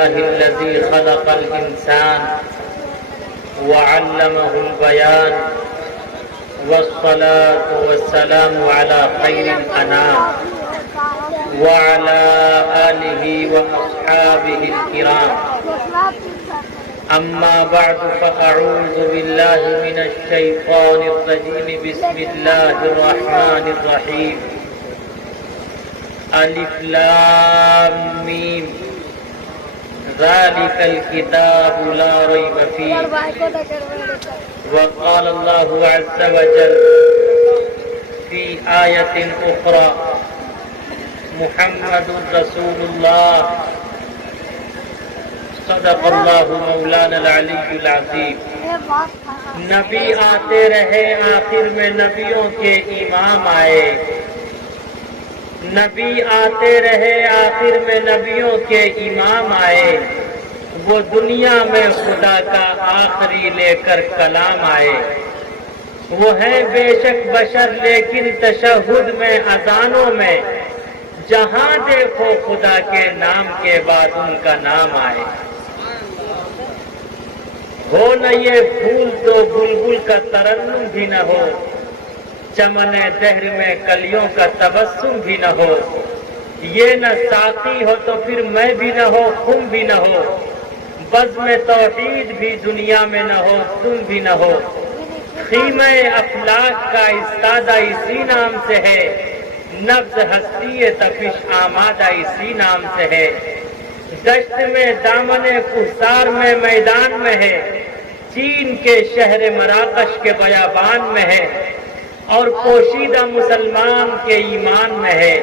لله الذي خلق الإنسان وعلمه البيان والصلاة والسلام على خير الأنام وعلى آله وأصحابه الكرام أما بعد فأعوذ بالله من الشيطان الرجيم بسم الله الرحمن الرحيم ألف لام ميم ذلك الكتاب لا ريب فيه وقال الله عز وجل في آية أخرى محمد رسول الله صدق اللہ مولانا العلی العظیم۔ نبی آتے رہے آخر میں نبیوں کے امام آئے، نبی آتے رہے آخر میں نبیوں کے امام آئے، وہ دنیا میں خدا کا آخری لے کر کلام آئے۔ وہ ہیں بے شک بشر لیکن تشہد میں اذانوں میں جہاں دیکھو خدا کے نام کے بعد ان کا نام آئے۔ ہو نہ یہ پھول تو بلبل کا ترنم بھی نہ ہو، چمن دہر میں کلیوں کا تبسم بھی نہ ہو، یہ نہ ساقی ہو تو پھر میں بھی نہ ہو، خم بھی نہ ہو، بزم توحید بھی دنیا میں نہ ہو، تم بھی نہ ہو، خیمہ افلاک کا استادہ اسی نام سے ہے، نبض ہستی تپش آمادہ اسی نام سے ہے، دشت میں دامن کوہسار میں میدان میں ہے، چین کے شہر مراکش کے بیابان میں ہے، اور پوشیدہ مسلمان کے ایمان میں ہے،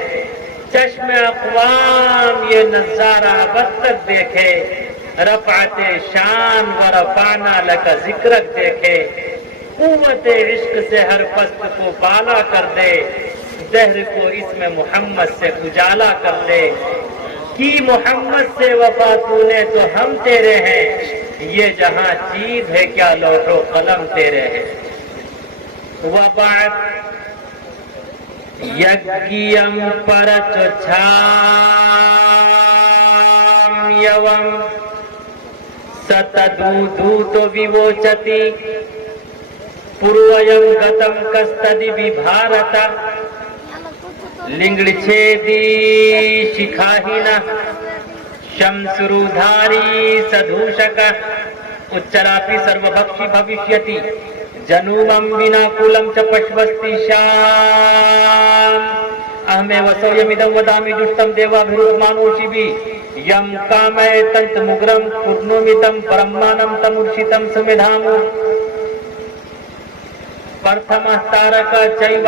چشم اقوام یہ نظارہ ابد تک دیکھے، رفعت شان و رفعنا لک ذکرک دیکھے، قوت عشق سے ہر پست کو بالا کر دے، دہر کو اسم محمد سے اجالا کر دے، کی محمد سے وفا تو نے تو ہم تیرے ہیں، یہ جہاں چیز ہے کیا لوح و قلم تیرے ہیں۔ وبعد یگیم پرچ چھام یوم ستدودوت ویوچتی پرویم گتم کستدی بھارت لنگڑچھیدی ಶಿಖಾಹಿನ ಶಂಸುರುಧಾರಿ ಸಧೂಷಕ ಉಚ್ಚರಾಪಿ ಸರ್ವಭಕ್ಷಿ ಭವಿಷ್ಯತಿ ಜನೂಮಂ ವಿನಾಕುಲಂ ಚ ಪಶ್ವಸ್ತಿ ಶಾಂ ಅಹಮೇ ವಸೋಯಮಿದಂ ವದಾಮಿ ದುಷ್ಟಂ ದೇವಾಭಿರುಮಾನುಷಿಭಿ ಯಂ ಕಾಮೇ ತಂತ ಮುಗ್ರಂ ಪೂರ್ಣೋಮಿತಂ ಬ್ರಹ್ಮಾನಂ ತಮುರ್ಷಿತಂ ಸುಮೇಧಾಮು ಪ್ರಥಮಃ ತಾರಕ ಚೈವ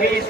20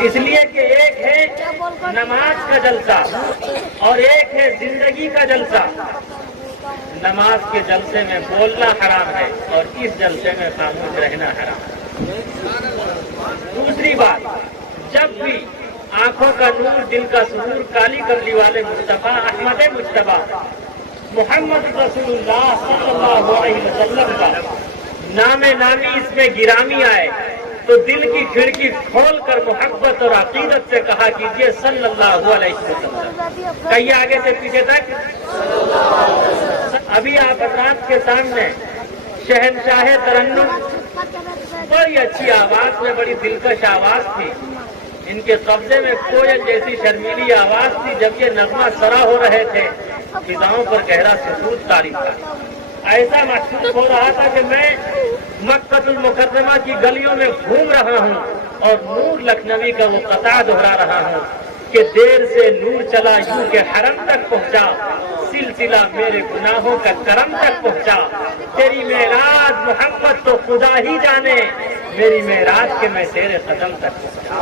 اس لیے کہ ایک ہے نماز کا جلسہ اور ایک ہے زندگی کا جلسہ. نماز کے جلسے میں بولنا حرام ہے اور اس جلسے میں خاموش رہنا حرام ہے. دوسری بات، جب بھی آنکھوں کا نور، دل کا سرور، کالی کملی والے مصطفیٰ احمد مجتبیٰ محمد رسول اللہ صلی اللہ علیہ وسلم کا نام نامی اس میں گرامی آئے تو دل کی کھڑکی کھول کر محبت اور عقیدت سے کہا کیجیے صلی اللہ علیہ وسلم. کہیے آگے سے پیچھے تک. ابھی آپ حضرات کے سامنے شہنشاہ ترنم، بڑی اچھی آواز میں، بڑی دلکش آواز تھی. ان کے قبضے میں کوئل جیسی شرمیلی آواز تھی. جب یہ نغمہ سرا ہو رہے تھے فضاؤں پر گہرا سکوت طاری تھا. ایسا محسوس ہو رہا تھا کہ میں مکہ المکرمہ کی گلیوں میں گھوم رہا ہوں اور نور لکھنوی کا وہ قطع دہرا رہا ہوں کہ دیر سے نور چلا یوں کہ حرم تک پہنچا، سلسلہ میرے گناہوں کا کرم تک پہنچا. تیری معراج محبت تو خدا ہی جانے، میری معراج کے میں تیرے قدم تک پہنچا.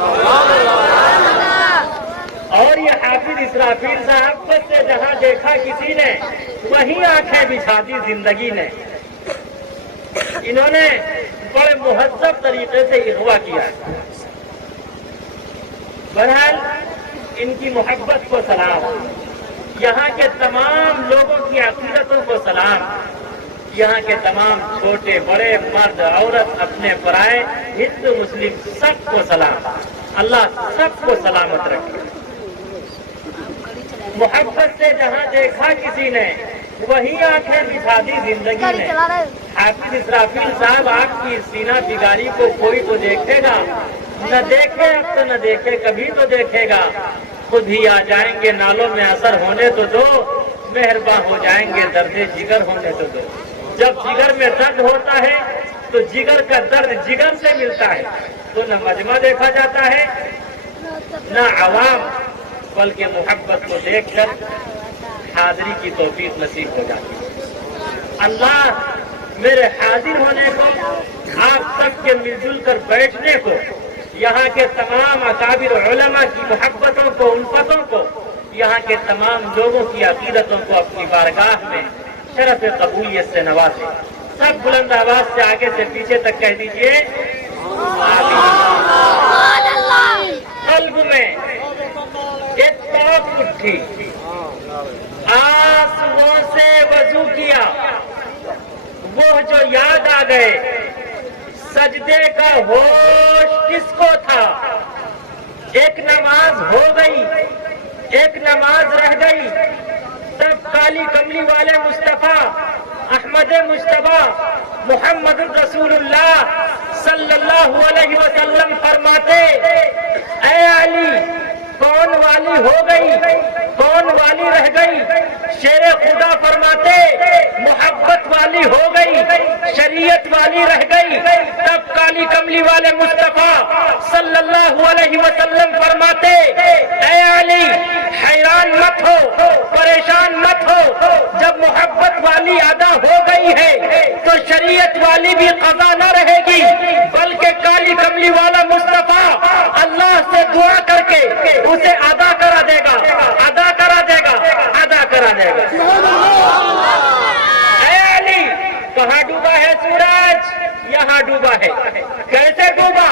اور یہ حافظ اسرافیل صاحب سے جہاں دیکھا کسی نے وہیں آنکھیں بچھا دی زندگی نے. انہوں نے بڑے مہذب طریقے سے اغوا کیا. بہرحال ان کی محبت کو سلام، یہاں کے تمام لوگوں کی عقیدتوں کو سلام، یہاں کے تمام چھوٹے بڑے مرد عورت اپنے پرائے ہندو مسلم سب کو سلام. اللہ سب کو سلامت رکھے. محبت سے جہاں دیکھا کسی نے وہیں آنکھیں بچھا دی زندگی نے. حافظ اسرافیل صاحب آپ کی سینہ بگاری کو کوئی تو دیکھے گا، نہ دیکھے اب تو نہ دیکھے کبھی تو دیکھے گا. خود ہی آ جائیں گے نالوں میں اثر ہونے تو دو، مہرباں ہو جائیں گے درد جگر ہونے تو دو. جب جگر میں درد ہوتا ہے تو جگر کا درد جگر سے ملتا ہے تو نہ مجمع دیکھا جاتا ہے نہ عوام، بلکہ محبت کو دیکھ کر حاضری کی توفیق نصیب ہو جاتی ہے. اللہ میرے حاضر ہونے کو، آپ سب کے مل جل کر بیٹھنے کو، یہاں کے تمام اکابر علماء کی محبتوں کو، الفتوں کو، یہاں کے تمام لوگوں کی عقیدتوں کو اپنی بارگاہ میں شرف قبولیت سے نوازے. سب بلند آواز سے آگے سے پیچھے تک کہہ دیجئے قلب میں ایک توق اٹھی، آنسوؤں سے وضو کیا، وہ جو یاد آ گئے سجدے کا ہوش کس کو تھا. ایک نماز ہو گئی، ایک نماز رہ گئی، تب کالی کملی والے مصطفیٰ احمد مجتبیٰ محمد رسول اللہ صلی اللہ علیہ وسلم فرماتے، اے علی کون والی ہو گئی، کون والی رہ گئی. شیر خدا فرماتے محبت والی ہو گئی، شریعت والی رہ گئی. تب کالی کملی والے مصطفیٰ صلی اللہ علیہ وسلم فرماتے، اے علی حیران مت ہو، پریشان مت ہو، جب محبت والی ادا ہو گئی ہے تو شریعت والی بھی قضا نہ رہے گی، بلکہ کالی کملی والا مصطفیٰ اللہ سے دعا کر کے اسے ادا کرا دے گا، ادا کرا دے گا، ادا کرا دے گا. اے علی کہاں ڈوبا ہے سورج؟ یہاں ڈوبا ہے. کیسے ڈوبا؟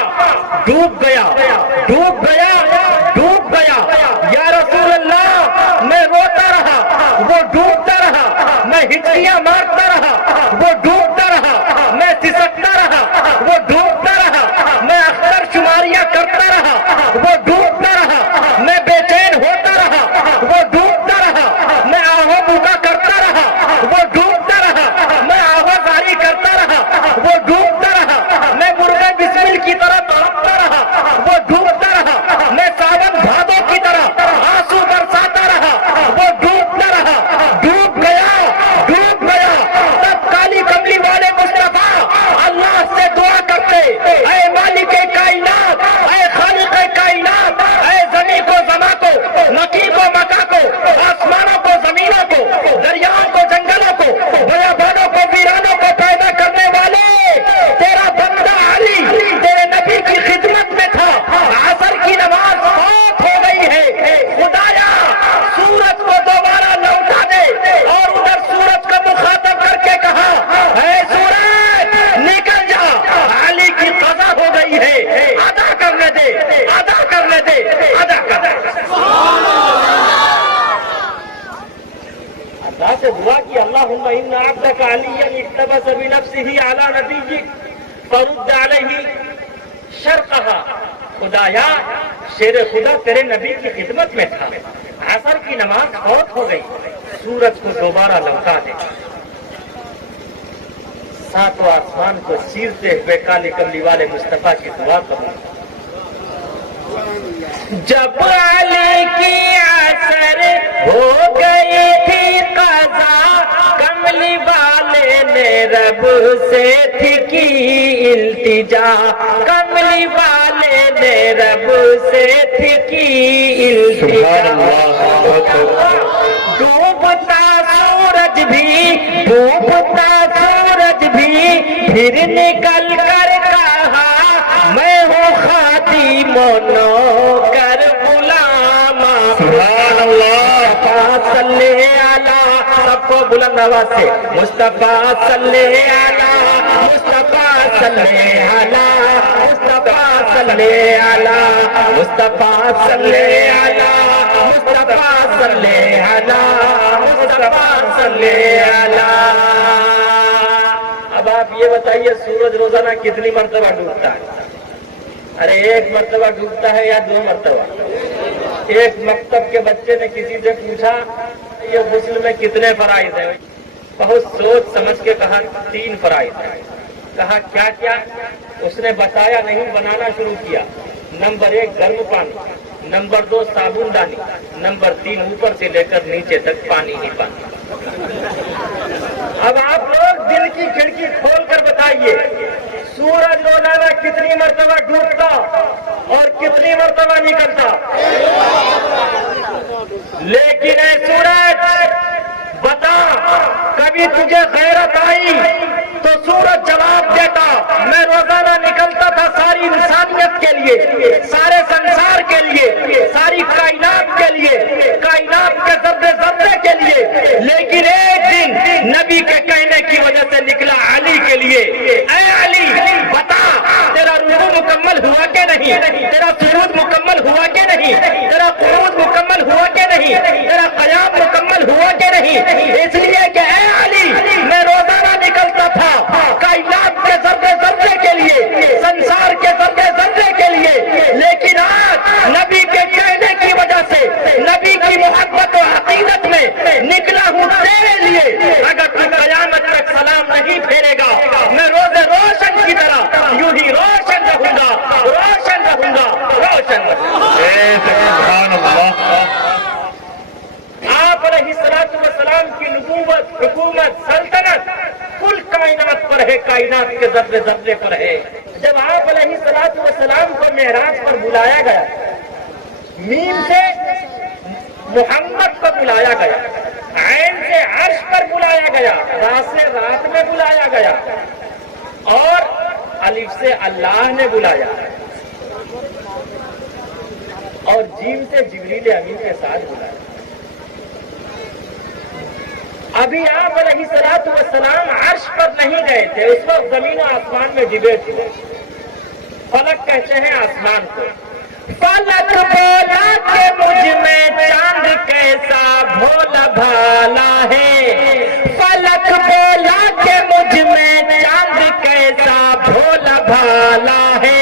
ڈوب گیا، ڈوب گیا، ڈوب گیا. یا رسول اللہ میں روتا رہا، وہ ڈوبتا رہا. میں ہچکیاں مارتا رہا، وہ ڈوبتا رہا. میں سسکتا رہا، وہ ڈوبتا رہا. میں اختر شماریاں کرتا رہا، وہ ڈوبتا رہا. میں بے چین ہوتا رہا، وہ ڈوبتا رہا. میں آہو بوکا کرتا رہا، وہ ڈوبتا رہا. میں آہو زاری کرتا رہا، وہ ڈوبتا رہا. میں مرغے بسمل کی طرح تڑپتا رہا، اللہ سے دعا کی اللہم ان عبدک علیا اقتبس بنفسہ علی نبیک فرد علیہ شرقہا، خدایا شیر خدا تیرے نبی کی خدمت میں تھا، عصر کی نماز فوت ہو گئی، سورج کو دوبارہ لوٹا دے۔ ساتواں آسمان کو چیرتے ہوئے کالی کملی والے مصطفیٰ کی دعا کروں، جب علی کی عصر ہو گئی تھی قضا، کملی والے نے رب سے تھی کی التجا، کملی والے نے رب سے تھی کی التجا، ڈوبتا سورج بھی ڈوبتا سورج بھی پھر نکل کر کہا میں ہوں خادم و نوکر غلام، سبحان اللہ، صلی علی، سب کو بلند آواز سے مصطفیٰ صلی علی، مصطفیٰ صلی علی، مصطفیٰ صلی علی، مصطفیٰ صلی علی، مصطفیٰ صلی علی، مصطفیٰ صلی علی۔ اب آپ یہ بتائیے سورج روزانہ کتنی مرتبہ ڈوبتا ہے؟ ارے ایک مرتبہ ڈوبتا ہے یا دو مرتبہ؟ ایک مکتب کے بچے نے کسی سے پوچھا یہ غسل میں کتنے فرائض ہیں؟ بہت سوچ سمجھ کے کہا 3 فرائض ہیں۔ کہا کیا کیا؟ اس نے بتایا نہیں، بنانا شروع کیا۔ نمبر 1 گرم پانی، نمبر 2 صابن دانی، نمبر 3 اوپر سے لے کر نیچے تک پانی ہی پانی۔ اب آپ لوگ دل کی کھڑکی کھول کر بتائیے سورج روزانہ کتنی مرتبہ ڈوبتا اور کتنی مرتبہ نکلتا؟ لیکن اے سورج بتا، کبھی تجھے غیرت آئی تو سورج جواب دیتا میں روزانہ نکلتا تھا ساری انسانیت کے لیے، سارے سنسار کے لیے، ساری کائنات کے لیے، کائنات کے ذرے ذرے کے لیے، لیکن ایک دن نبی کے کہنے کی وجہ سے نکلا علی کے لیے۔ اے علی بتا تیرا رکوع مکمل ہوا کہ نہیں؟ تیرا سجود مکمل ہوا کہ نہیں؟ تیرا قعود مکمل ہوا کہ نہیں؟ تیرا قیام مکمل ہوا کہ نہیں؟ اس لیے کہ اے علی میں روزانہ نکلتا تھا کائنات کے ذرے ذرے کے لیے، سنسار کے ذرے ذرے کے لیے، لیکن آج نبی کے کہنے کی وجہ سے، نبی کی محبت و عقیدت میں نکلا ہوں تیرے لیے۔ اگر تو قیامت تک سلام نہیں پھیرے گا میں روز روشن کی طرح یوں ہی روشن رہوں گا، روشن رہوں گا، روشن رہوں گا۔ آپ علیہ الصلوۃ والسلام کی نبوت، حکومت، سلطنت کل کائنات پر ہے، کائنات کے ذرے ذرے پر ہے۔ جب آپ علیہ الصلوۃ والسلام کو معراج پر بلایا گیا، میم سے محمد کو بلایا گیا، عین سے عرش پر بلایا گیا، را سے رات میں بلایا گیا، اور الف سے اللہ نے بلایا، اور جیم سے جبریل امین کے ساتھ بلایا۔ ابھی آپ علیہ الصلوۃ والسلام عرش پر نہیں گئے تھے، اس وقت زمین و آسمان میں ڈبیٹ ہوئی۔ فلک کہتے ہیں آسمان کو، فلک بولا کہ مجھ میں چاند کیسا بھولا بھالا ہے، فلک بولا کہ مجھ میں چاند کیسا بھولا بھالا ہے،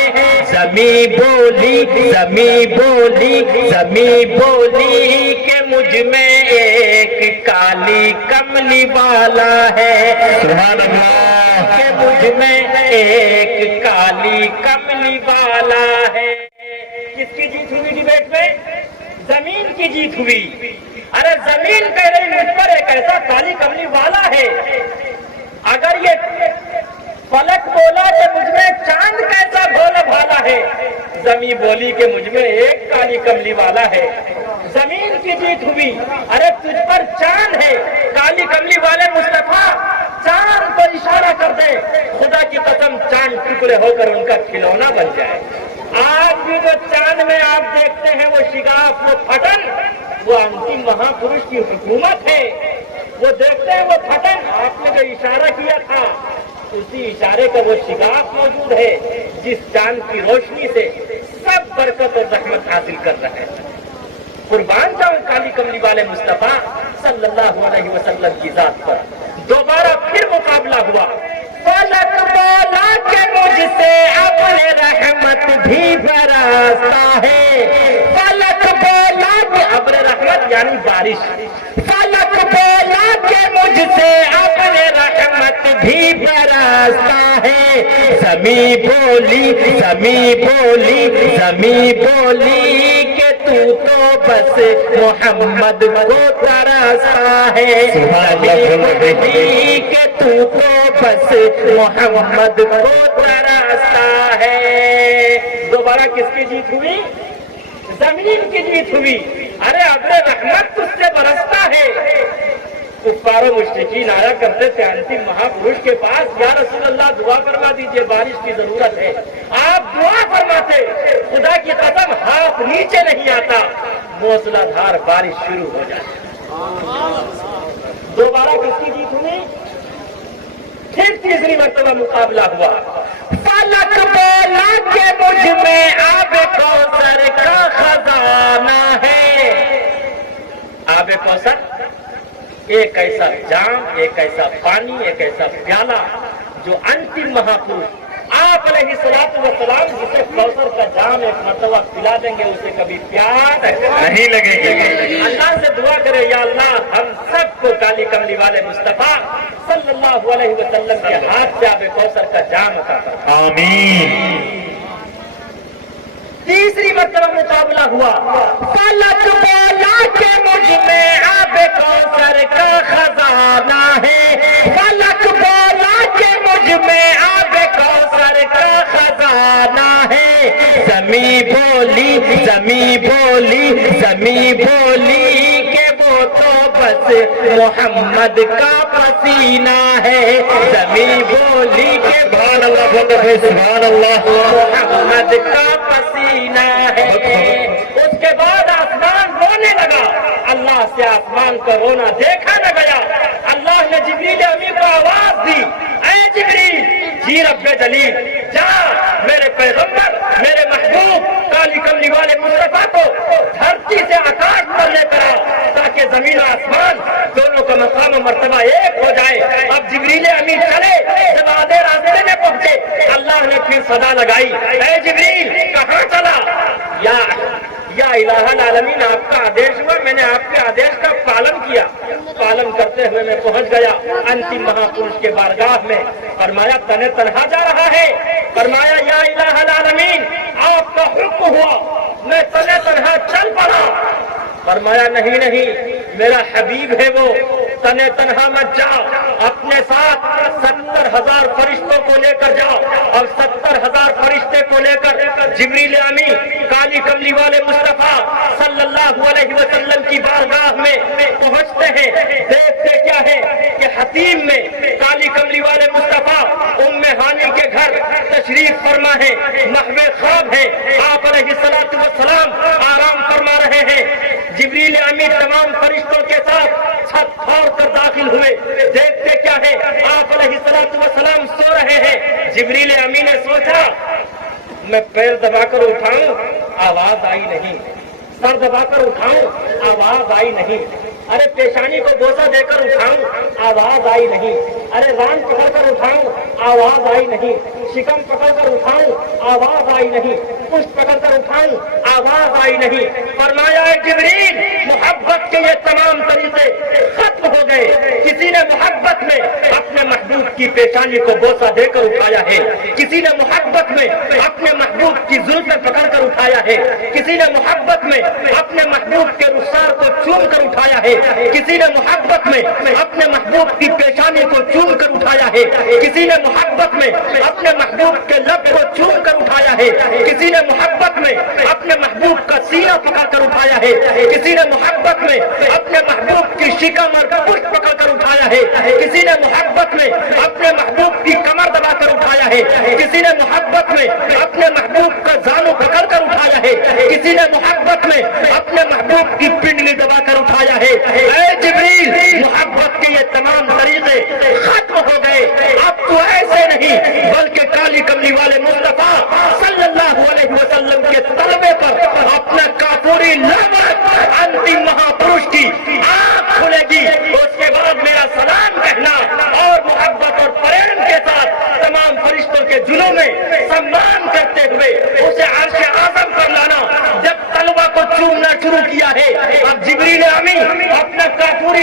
زمیں بولی زمیں بولی زمیں بولی کہ مجھ میں ایک کالی کملی والا ہے، سبحان اللہ، کہ مجھ میں ایک کالی کملی والا ہے۔ کس کی جیت ہوئی ڈیبیٹ میں؟ زمین کی جیت ہوئی۔ ارے زمین کہہ رہی مجھ پر ایک ایسا کالی کملی والا ہے، اگر یہ فلک بولا کہ مجھ میں چاند کیسا بھولا بھالا ہے، زمین بولی کہ مجھ میں ایک کالی کملی والا ہے، زمین کی جیت ہوئی۔ ارے تجھ پر چاند ہے، کالی کملی والے مصطفیٰ چاند کو اشارہ کر دے، خدا کی قسم چاند ٹکڑے ہو کر ان کا کھلونا بن جائے۔ آج بھی جو چاند میں آپ دیکھتے ہیں وہ شگاف، وہ پھٹن، وہ انتم مہا پروش کی حکومت ہے، وہ دیکھتے ہیں وہ پھٹن، آپ نے جو اشارہ کیا تھا اسی اشارے کا وہ شگاف موجود ہے جس چاند کی روشنی سے سب برکت اور رحمت حاصل کر رہے ہیں۔ قربان جاؤں کالی کملی والے مصطفیٰ صلی اللہ علیہ وسلم کی ذات پر دوبارہ پھر مقابلہ ہوا. فلک بولا کہ مجھ سے ابر رحمت بھی برستا ہے. فلک بولا کہ ابر رحمت یعنی بارش. فلک بولا کہ مجھ سے ابر رحمت بھی برستا ہے. زمین بولی زمین بولی زمین بولی کہ تو بس محمد کو ترستا ہے. زمین بولی کہ تو بس محمد کو ترستا ہے. دوبارہ کس کی جیت ہوئی؟ زمین کی جیت ہوئی. ارے ابر رحمت تجھ سے برستا ہے. کفار و مشرکین آیا کرتے تھے انتم مہاپروش کے پاس, یا رسول اللہ دعا فرما دیجئے, بارش کی ضرورت ہے. آپ دعا فرماتے, خدا کی قسم ہاتھ نیچے نہیں آتا, موسلا دھار بارش شروع ہو جاتی. دوبارہ کس کی جیت ہوئی؟ پھر تیسری مرتبہ مقابلہ ہوا. فلک بولا کہ مجھ میں آب کوثر کا خزانہ ہے. آب کوثر ایک ایسا جام, ایک ایسا پانی, ایک ایسا پیالہ جو انتم مہاپروش آپ علیہ الصلوۃ والسلام جسے کوثر کا جام ایک مرتبہ پلا دیں گے اسے کبھی پیاس نہیں لگے گی. اللہ سے دعا کرے, یا اللہ ہم سب کو کالی کملی والے مصطفیٰ صلی اللہ علیہ وسلم کے ہاتھ سے آب کوثر کا جام عطا فرما. آمین. تیسری مرتبہ مقابلہ ہوا. فلک بولا کہ مجھ میں آب کوثر کا خزانہ ہے. فلک بولا کہ مجھ میں آب کوثر کا خزانہ ہے. زمین بولی زمین بولی زمین بولی کہ وہ تو بس محمد کا پسینہ ہے. زمین بولی کہ سبحان اللہ, سبحان اللہ, محمد کا پسینہ ہے. اس کے بعد آسمان رونے لگا. اللہ سے آسمان کا رونا دیکھا نہ گیا. اللہ نے جبریل امین کو آواز دی, اے جبریل جی رب جلیل, جا میرے پیغمبر میرے محبوب کالی کملی والے مصطفیٰ کو دھرتی سے آکاش پر لے کر آ تاکہ زمین و آسمان دونوں کا مقام و مرتبہ ایک ہو جائے. اب جبریل امین چلے, جب آدھے راستے میں پہنچے اللہ نے پھر صدا لگائی, اے جبریل کہاں چلا؟ یا الہ العالمین آپ کا آدیش ہوا, میں نے آپ کے آدیش کا پالن کیا. پالن کرتے ہوئے میں پہنچ گیا انتم مہاپروش کے بارگاہ میں. فرمایا تنے تنہا جا رہا ہے. فرمایا یا الہ العالمین آپ کا حکم ہوا, میں تنے تنہا چل پڑا. فرمایا نہیں میرا حبیب ہے وہ, تنے تنہا مت جا, اپنے ساتھ 70,000 فرشتوں کو لے کر جاؤ. اور 70,000 فرشتے کو لے کر جبریل امین کالی کملی والے مصطفیٰ صلی اللہ علیہ وسلم کی بارگاہ میں پہنچتے ہیں. دیکھتے کیا ہے کہ حتیم میں کالی کملی والے مصطفیٰ ام ہانی کے گھر تشریف فرما ہے, محو خواب ہے. آپ علیہ الصلوۃ والسلام آرام فرما رہے ہیں. جبریل امین تمام فرشتوں کے ساتھ چھت پھاڑ کر داخل ہوئے. دیکھتے کیا ہے آپ علیہ الصلوۃ والسلام سو رہے ہیں. جبریل امین نے سوچا میں پیر دبا کر اٹھاؤں, آواز آئی نہیں. سر دبا کر اٹھاؤں, آواز آئی نہیں. ارے پیشانی کو بوسہ دے کر اٹھاؤں, آواز آئی نہیں. ارے ران پکڑ کر اٹھاؤں, آواز آئی نہیں. شکم پکڑ کر اٹھاؤں, آواز آئی نہیں. پشت پکڑ کر اٹھاؤں, آواز آئی نہیں. فرمایا جبریل محبت کے یہ تمام طریقے ختم ہو گئے. کسی نے محبت میں اپنے محبوب کی پیشانی کو بوسہ دے کر اٹھایا ہے, کسی نے محبت میں اپنے محبوب کی زلفیں پکڑ کر اٹھایا ہے, کسی نے محبت میں اپنے محبوب کے رخسار کو چوم کر اٹھایا ہے, کسی نے محبت میں اپنے محبوب کی پیشانی کو چوم کر اٹھایا ہے, کسی نے محبت میں اپنے محبوب کے لب کو چوم کر اٹھایا ہے, کسی نے محبت میں اپنے محبوب کا سینہ پکڑ کر اٹھایا ہے, کسی نے محبت میں اپنے محبوب کی شکم اور پشت پکڑ کر اٹھایا ہے, کسی نے محبت میں اپنے محبوب کی کمر دبا کر اٹھایا ہے, کسی نے محبت میں اپنے محبوب کا زانو پکڑ کر اٹھایا ہے, کسی نے محبت میں اپنے محبوب کی پنڈلی دبا کر اٹھایا ہے. اے جبریل محبت کے یہ تمام طریقے ختم ہو گئے. اب تو ایسے نہیں بلکہ کالی کملی والے مصطفیٰ صلی اللہ علیہ وسلم کے طلبے پر اپنا کافوری لعنت انتم مہاپروش کی آنکھ کھلے گی.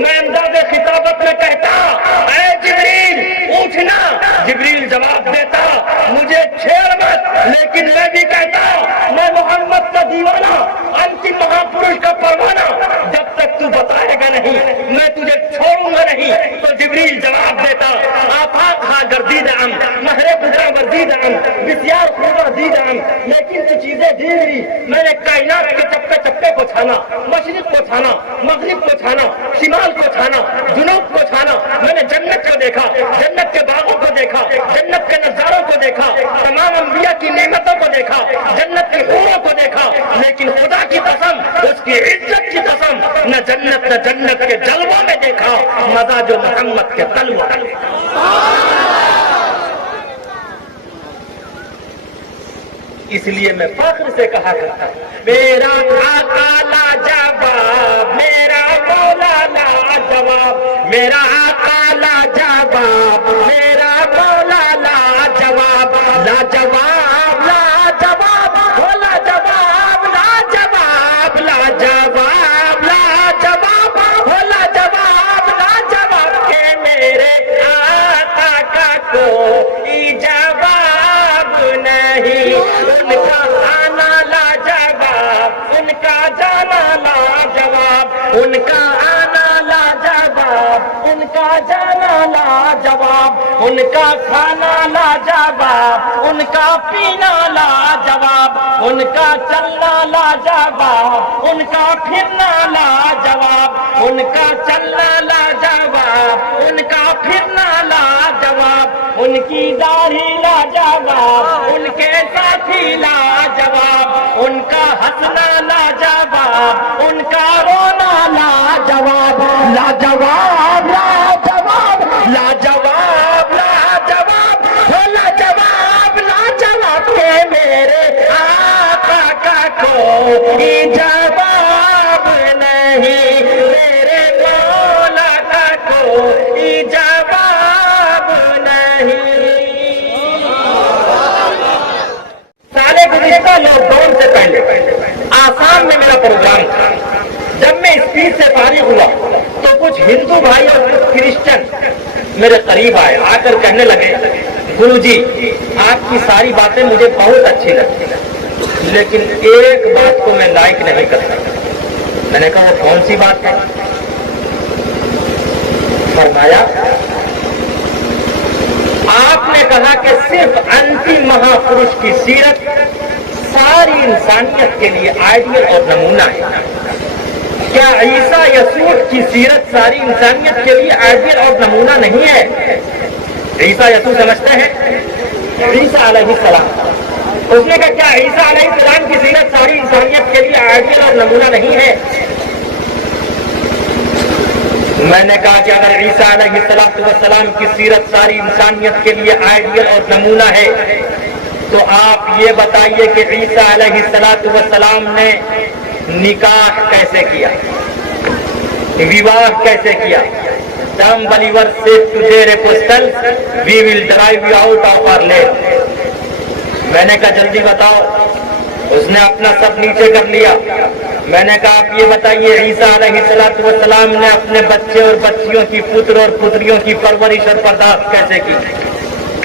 میں انداز خطابت میں کہتا اے جبریل اٹھنا, جبریل جواب دیتا مجھے چھیڑ مت, لیکن میں بھی کہتا میں محمد کا دیوانہ, انتم مہاپروش کا پروانہ, جب تک تو بتائے گا نہیں میں تجھے چھوڑوں گا نہیں. تو جبریل جواب دیتا آفاق ہاں گردید ام مہر قدرہ وردید ام بسیار خوبہ دید ام, لیکن تو چیزیں دی گئی. میں نے کائنات کے چپے چپے کو چھانا, مشرق کو چھانا, مغرب کو چھانا, شمال کو چھانا, جنوب کو چھانا. میں نے جنت کو دیکھا, جنت کے باغوں کو دیکھا, جنت کے نظاروں کو دیکھا, تمام انبیاء کی نعمتوں کو دیکھا, جنت کی حوروں کو دیکھا, لیکن خدا کی قسم, اس کی عزت کی قسم, نہ جنت کے جلووں میں دیکھا مزہ جو محمد کے تلووں میں دیکھا. اس لیے میں فخر سے کہا کرتا میرا آقا لاجواب, میرا مولا لاجواب, میرا آقا لاجواب, میرا مولا لاجواب, لاجواب لاجواب ہو لاجواب, لاجواب لاجواب لاجواب ہو لاجواب, لاجواب کہ میرے آقا کا کوئی جواب نہیں. ان کا آنا لاجواب, ان کا جانا لاجواب, ان کا آنا لاجواب, ان کا جانا لاجواب, ان کا کھانا لاجواب, ان کا پینا لاجواب, ان کا چلنا لاجواب, ان کا پھرنا لاجواب, ان کا چلنا لاجواب, ان کا پھرنا لاجواب, ان کی داڑھی لاجواب, ان کے ساتھی لاجواب, ان کا ہنسنا لاجواب, ان کا رونا لاجواب, لاجواب لاجواب لاجواب لاجواب ہو لاجواب, لاجواب کہ میرے آقا کا کوئی جواب نہیں, میرے مولا کا کوئی جواب نہیں. گزشتہ لاک ڈاؤن سے پہلے آسام میں میرا پروگرام تھا. جب میں اسپیچ سے فارغ ہوا تو کچھ ہندو بھائی اور کچھ کرسچن میرے قریب آئے, آ کر کہنے لگے گرو جی آپ کی ساری باتیں مجھے بہت اچھی لگتی, لیکن ایک بات کو میں لائک نہیں کرتا. میں نے کہا وہ کون سی بات ہے؟ فرمایا آپ نے کہا کہ صرف انتم مہاپروش کی سیرت ساری انسانیت کے لیے آئیڈیل اور نمونہ ہے. کیا عیسیٰ یسوع کی سیرت ساری انسانیت کے لیے آئیڈیل اور نمونہ نہیں ہے؟ عیسیٰ یسوع سمجھتے ہیں عیسیٰ علیہ السلام. اس نے کہا کیا عیسیٰ علیہ السلام کی سیرت ساری انسانیت کے لیے آئیڈیل اور نمونہ نہیں ہے؟ میں نے کہا کہ اگر عیسیٰ علیہ السلام کی سیرت ساری انسانیت کے لیے آئیڈیل اور نمونہ ہے تو آپ یہ بتائیے کہ عیسیٰ علیہ السلام نے نکاح کیسے کیا, وواہ کیسے کیا؟ Some believers said to their apostles, we will drive you out of our land. میں نے کہا جلدی بتاؤ. اس نے اپنا سب نیچے کر لیا. میں نے کہا آپ یہ بتائیے عیسیٰ علیہ السلام نے اپنے بچے اور بچیوں کی پتر اور پتریوں کی پرورش اور پرداخت کیسے کی,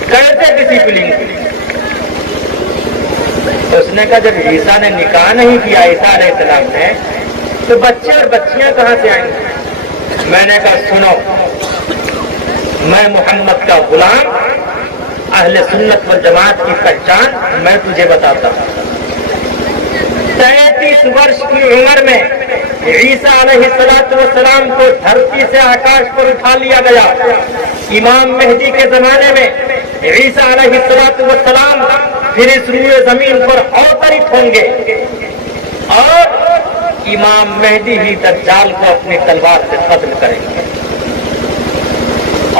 کیسے ڈسپلن کی؟ اس نے کہا جب عیسیٰ نے نکاح نہیں کیا عیسیٰ علیہ السلام نے تو بچے اور بچیاں کہاں سے آئیں گے؟ میں نے کہا سنو, میں محمد کا غلام, اہل سنت والجماعت کی پہچان میں تجھے بتاتا ہوں. 33 ورش کی عمر میں عیسیٰ علیہ السلام کو دھرتی سے آکاش پر اٹھا لیا گیا. امام مہدی کے زمانے میں عیسیٰ علیہ السلام پھر اس روئے زمین پر اوترت ہوں گے اور امام مہدی ہی دجال کو اپنی تلوار سے قتل کریں گے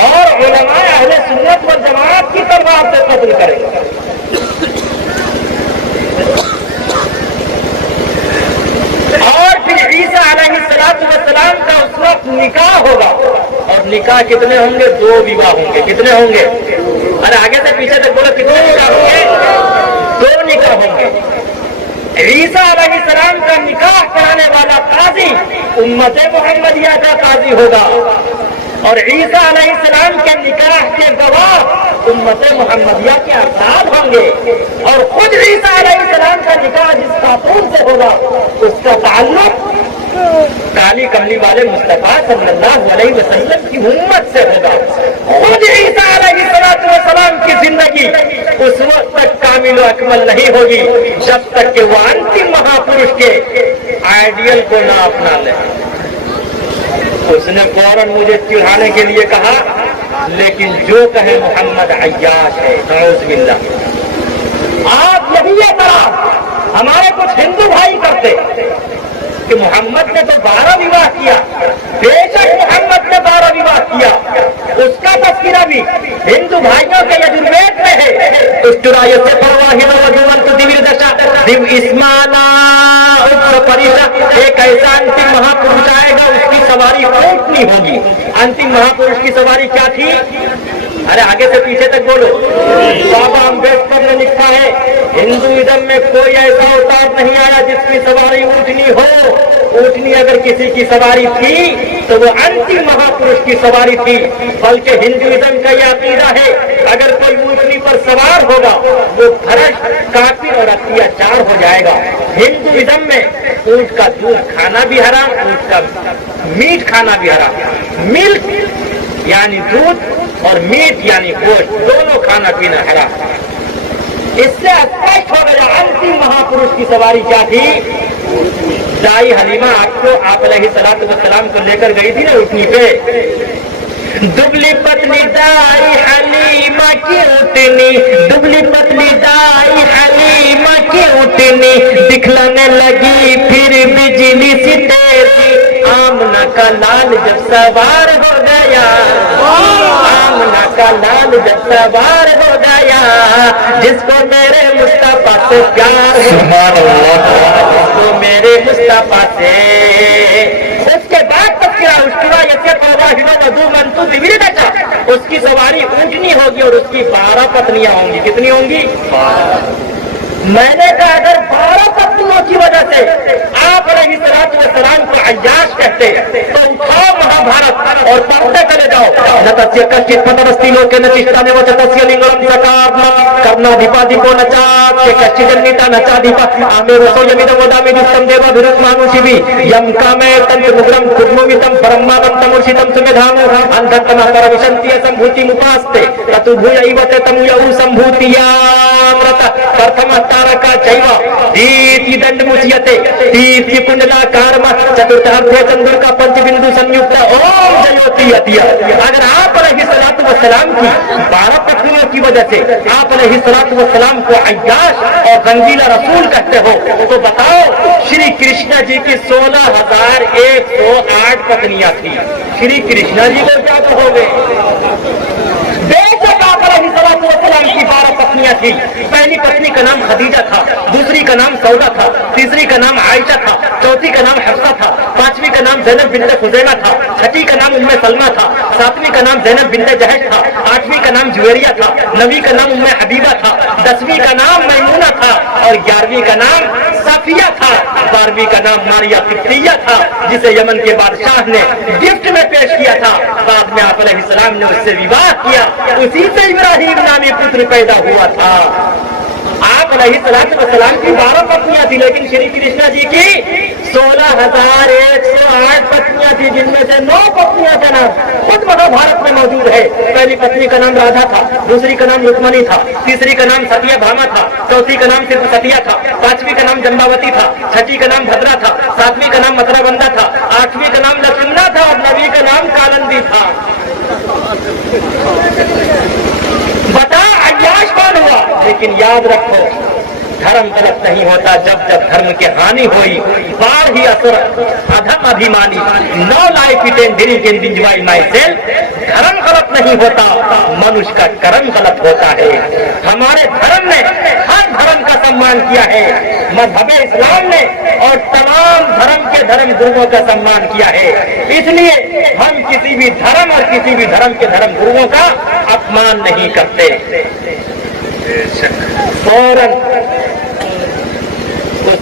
اور علماء اہل سنت والجماعت کی تلوار سے قتل کریں گے. اور پھر عیسیٰ علیہ السلام کا اس وقت نکاح ہوگا اور نکاح کتنے ہوں گے؟ 2 وواہ ہوں گے. کتنے ہوں گے؟ ارے آگے سے پیچھے تک بولو کتنے نکاح ہوں گے؟ 2 نکاح ہوں گے. عیسیٰ علیہ السلام کا نکاح کرانے والا قاضی امت محمدیہ کا قاضی ہوگا، اور عیسیٰ علیہ السلام کے نکاح کے گواہ امت محمدیہ کے افراد ہوں گے، اور خود عیسیٰ علیہ السلام کا نکاح جس خاتون سے ہوگا اس کا تعلق کالی کملی والے مصطفیٰ صلی اللہ علیہ وسلم کی امت سے ہوگا۔ خود عیسیٰ علیہ السلام کی زندگی اس وقت تک کامل و اکمل نہیں ہوگی جب تک کہ وہ انتم مہاپرش کے آئیڈیل کو نہ اپنا لے۔ اس نے فوراً مجھے چڑھانے کے لیے کہا، لیکن جو کہے محمد عیاش ہے، نعوذ باللہ۔ آپ یہی اعتراض ہمارے کچھ ہندو بھائی کرتے کہ محمد نے تو 12 وواہ کیا، بے شک محمد نے 12 وواہ کیا، اس کا تذکرہ بھی ہندو بھائیوں کے یجروید میں ہے۔ ایک ایسا انتم مہاپرش آئے گا، اس کی سواری اونٹنی ہوگی۔ انتم مہاپرش کی سواری کیا تھی؟ ارے آگے سے پیچھے تک بولو۔ بابا امبیڈکر نے لکھا ہے ہندوازم میں کوئی ایسا اوتار نہیں آیا جس کی سواری اونٹنی ہو۔ اونٹنی اگر کسی کی سواری تھی تو وہ انتم مہاپرش کی سواری تھی، بلکہ ہندوازم کا یہ عقیدہ ہے اگر کوئی اونٹنی پر سوار ہوگا وہ بھرش، کافر اور اتیاچار ہو جائے گا۔ ہندوازم میں اونٹ کا دودھ کھانا بھی حرام، اونٹ کا میٹ کھانا بھی حرام۔ ملک یعنی دودھ اور میٹ یعنی گوشت، دونوں کھانا پینا حرام۔ اس سے اسپشٹ ہو گیا انتم مہاپرش کی سواری کیا تھی۔ دائی حلیمہ آپ علیہ السلام کو لے کر گئی تھی نا اونٹنی پہ۔ دبلی پتلی دائی حلیمہ کی اونٹنی، دبلی پتلی دائی حلیمہ کی اونٹنی، دکھلانے لگی پھر بجلی سی تیزی، آمنہ کا لال جب سوار ہو گیا، آمنہ کا لال جب سوار ہو گیا، جس کو میرے مصطفیٰ سے پیار ہے، جس کو میرے مصطفیٰ سے۔ اس کے بعد اس کی سواری اونٹنی ہوگی اور اس کی 12 پتنیاں ہوں گی۔ کتنی ہوں گی؟ 12۔ میں نے کہا اگر 12 پتنیوں کی وجہ سے آپ علیہ السلام کو عیاش کہتے تو اٹھاؤ مہابھارت اور پڑھتے چلے جاؤ۔ نتسیہ کشچت پترستی لوکے نچشتانے وچتسیہ لنگلم سکارنا کرنا دیپا دیپو نچات کے کشچت جنیتا نچا دیپا آمے رسو یمیدم ودامی جستم دیوا بھرت مانوشی بھی یم کامے تنت مگرم کدمومیتم برہمادم تمرشیتم سمیدھانو اندھتم پرمیشنتی سمبھوتی مپاستے تتو بھویا ایوتے تم یہو سمبھوتیامرتا پرتھم تارکا چیوا دیتی دنڈ مسیتے دیتی کنڈلا کارما چترتھارتھے چندر کا پنچ بندو سنیوکتا اوم جیوتی اتیا۔ اگر آپ علیہ السلام کی 12 پتنیوں کی وجہ سے آپ علیہ السلام کو عیاش اور رنگیلا رسول کہتے ہو تو بتاؤ شری کرشنا جی کی 16,108 پتنیاں تھیں، شری کرشنا جی کو کیا کہو گے؟ کی 12 پتنیاں تھیں۔ پہلی پتنی کا نام خدیجہ تھا، دوسری کا نام سودا تھا، تیسری کا نام عائشہ تھا، چوتھی کا نام حفصہ تھا، پانچویں کا نام زینب بنت خزیمہ تھا، چھٹی کا نام ام سلمہ تھا، ساتویں کا نام زینب بنت جہش تھا، آٹھویں کا نام جویریہ تھا، نویں کا نام ام حبیبہ تھا، 10ویں کا نام میمونہ تھا اور 11ویں کا نام صفیہ تھا، 12ویں کا نام ماریہ قبطیہ تھا جسے یمن کے بادشاہ نے گفٹ میں پیش کیا تھا۔ بعد میں آپ علیہ السلام نے اس سے وواہ کیا، اسی سے ابراہیم نامی پتر پیدا ہوا تھا۔ آپ علیہ السلام کی 12 پتنیاں تھی لیکن شری کرشنا جی کی 16,108 پتنیاں تھی، جن میں سے 9 پتنیاں کا نام خود مہابھارت میں موجود ہے۔ پہلی پتنی کا نام رادھا تھا، دوسری کا نام رکمنی تھا، تیسری کا نام ستیہ بھاما تھا، چوتھی کا نام صرف ستیہ تھا، پانچویں کا نام جمباوتی تھا، چھٹی کا نام بھدرا تھا، ساتویں کا نام مترا بندہ تھا، آٹھویں کا نام لکشمنا تھا اور 9ویں کا نام کالندی تھا۔ بتا عیاش کون ہوا؟ لیکن یاد رکھو دھرم غلط نہیں ہوتا جب جب دھرم کے ہانی ہوئی، بار ہی اثر ادھم ابھیمانی no life it drink and enjoy myself. دھرم غلط نہیں ہوتا، منش کا کرم غلط ہوتا ہے۔ ہمارے دھرم نے ہر دھرم کا سمان کیا ہے، مذہب اسلام نے اور تمام دھرم کے دھرم گروؤں کا سمان کیا ہے، اس لیے ہم کسی بھی دھرم اور کسی بھی دھرم کے دھرم گروؤں کا اپمان نہیں کرتے۔ فوراً اس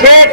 6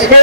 6।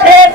6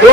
2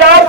4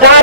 4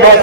9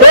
2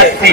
80।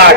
8,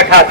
88।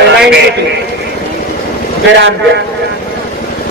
92।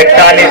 41।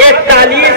41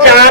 4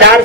4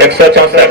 164।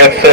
100।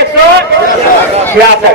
166।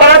5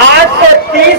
830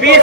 20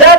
10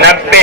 90,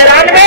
92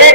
1,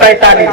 45।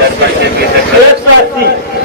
180।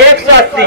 180।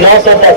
910।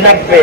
90,